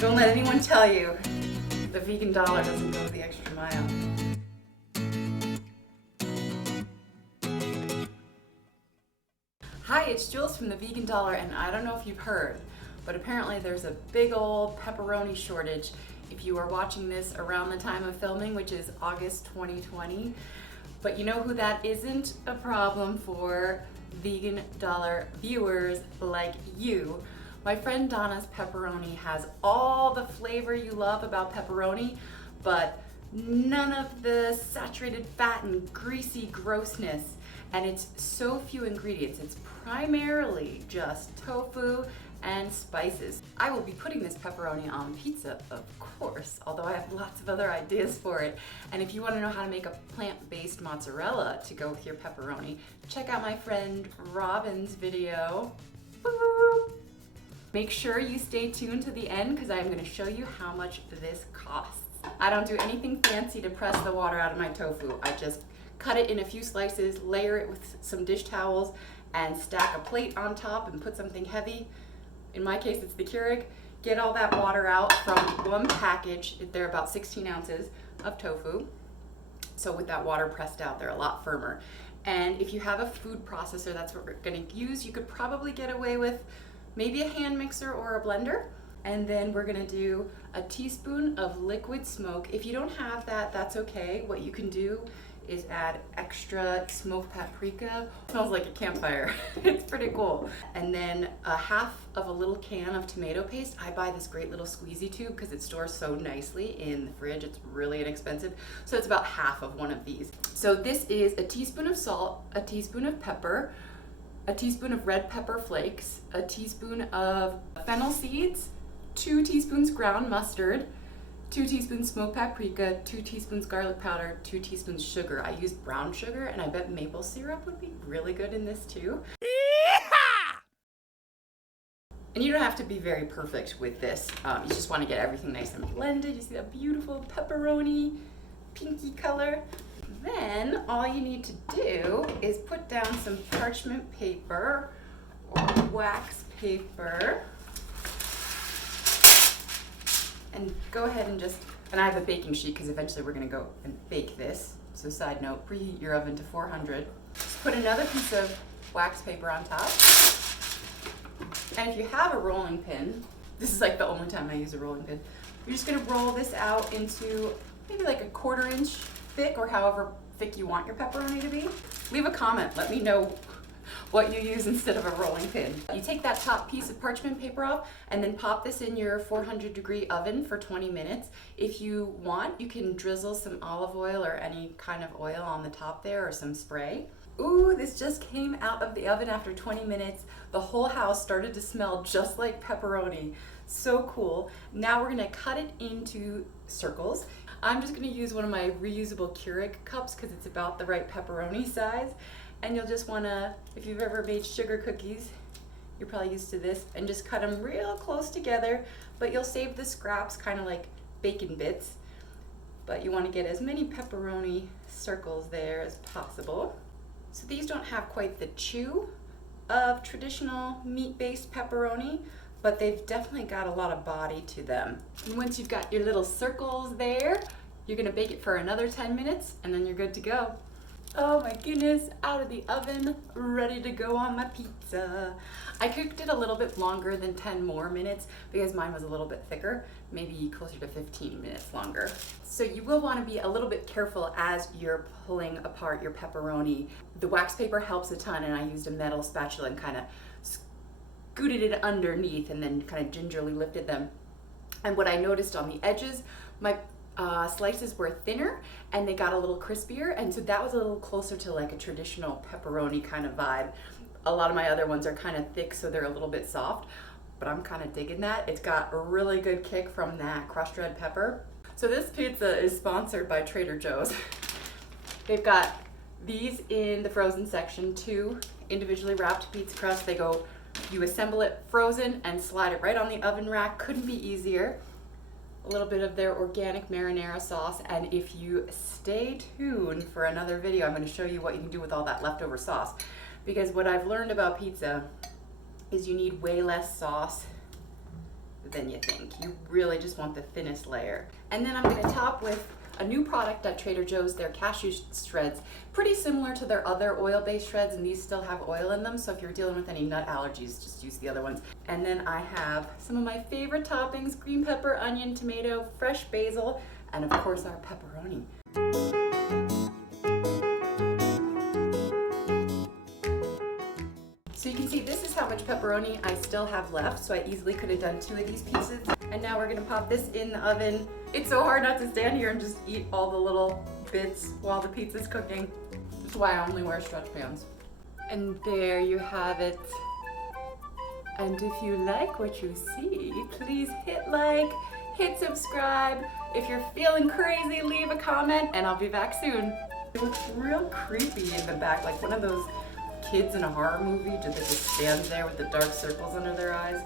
Don't let anyone tell you the vegan dollar doesn't go the extra mile. Hi, it's Jules from the Vegan Dollar, and I don't know if you've heard, but apparently there's a big old pepperoni shortage if you are watching this around the time of filming, which is August 2020. But you know who that isn't a problem for? Vegan Dollar viewers like you. My friend Donna's pepperoni has all the flavor you love about pepperoni, but none of the saturated fat and greasy grossness. And it's so few ingredients. It's primarily just tofu and spices. I will be putting this pepperoni on pizza, of course, although I have lots of other ideas for it. And if you want to know how to make a plant-based mozzarella to go with your pepperoni, check out my friend Robin's video. Boop. Make sure you stay tuned to the end because I'm going to show you how much this costs. I don't do anything fancy to press the water out of my tofu. I just cut it in a few slices, layer it with some dish towels, and stack a plate on top and put something heavy. In my case, it's the Keurig. Get all that water out from one package. They're about 16 ounces of tofu. So with that water pressed out, they're a lot firmer. And if you have a food processor, that's what we're gonna use. You could probably get away with maybe a hand mixer or a blender. And then we're gonna do a teaspoon of liquid smoke. If you don't have that, that's okay. What you can do is add extra smoked paprika. Smells like a campfire. It's pretty cool. And then a half of a little can of tomato paste. I buy this great little squeezy tube because it stores so nicely in the fridge. It's really inexpensive. So it's about half of one of these. So this is a teaspoon of salt, a teaspoon of pepper, a teaspoon of red pepper flakes, a teaspoon of fennel seeds, 2 teaspoons ground mustard, 2 teaspoons smoked paprika, 2 teaspoons garlic powder, 2 teaspoons sugar. I use brown sugar, and I bet maple syrup would be really good in this too. And you don't have to be very perfect with this. You just want to get everything nice and blended. You see that beautiful pepperoni pinky color? Then all you need to do is put down some parchment paper or wax paper. And go ahead and and I have a baking sheet because eventually we're gonna go and bake this. So side note, preheat your oven to 400. Just put another piece of wax paper on top. And if you have a rolling pin, this is like the only time I use a rolling pin, you're just gonna roll this out into maybe like a 1/4 inch thick or however thick you want your pepperoni to be. Leave a comment, let me know what you use instead of a rolling pin. You take that top piece of parchment paper off and then pop this in your 400-degree oven for 20 minutes. If you want, you can drizzle some olive oil or any kind of oil on the top there or some spray. Ooh, this just came out of the oven after 20 minutes. The whole house started to smell just like pepperoni. So cool. Now we're gonna cut it into circles. I'm just gonna use one of my reusable Keurig cups because it's about the right pepperoni size. And you'll just wanna, if you've ever made sugar cookies, you're probably used to this, and just cut them real close together, but you'll save the scraps, kind of like bacon bits. But you wanna get as many pepperoni circles there as possible. So these don't have quite the chew of traditional meat-based pepperoni, but they've definitely got a lot of body to them. And once you've got your little circles there, you're gonna bake it for another 10 minutes, and then you're good to go. Oh my goodness, out of the oven, ready to go on my pizza. I cooked it a little bit longer than 10 more minutes because mine was a little bit thicker, maybe closer to 15 minutes longer. So you will want to be a little bit careful as you're pulling apart your pepperoni. The wax paper helps a ton, and I used a metal spatula and kind of scooted it underneath and then kind of gingerly lifted them. And what I noticed on the edges, my slices were thinner and they got a little crispier, and so that was a little closer to like a traditional pepperoni kind of vibe. A lot of my other ones are kind of thick, so they're a little bit soft, but I'm kind of digging that. It's got a really good kick from that crushed red pepper. So this pizza is sponsored by Trader Joe's. They've got these in the frozen section, 2 individually wrapped pizza crusts. You assemble it frozen and slide it right on the oven rack. Couldn't be easier. A little bit of their organic marinara sauce, and if you stay tuned for another video, I'm going to show you what you can do with all that leftover sauce, because what I've learned about pizza is you need way less sauce than you think. You really just want the thinnest layer. And then I'm gonna top with a new product at Trader Joe's, their cashew shreds. Pretty similar to their other oil-based shreds, and these still have oil in them, so if you're dealing with any nut allergies, just use the other ones. And then I have some of my favorite toppings: green pepper, onion, tomato, fresh basil, and of course our pepperoni. So you can see this is how much pepperoni I still have left, so I easily could have done 2 of these pieces. And now we're gonna pop this in the oven. It's so hard not to stand here and just eat all the little bits while the pizza's cooking. That's why I only wear stretch pans. And there you have it. And if you like what you see, please hit like, hit subscribe. If you're feeling crazy, leave a comment, and I'll be back soon. It looks real creepy in the back, like one of those kids in a horror movie that just stands there with the dark circles under their eyes.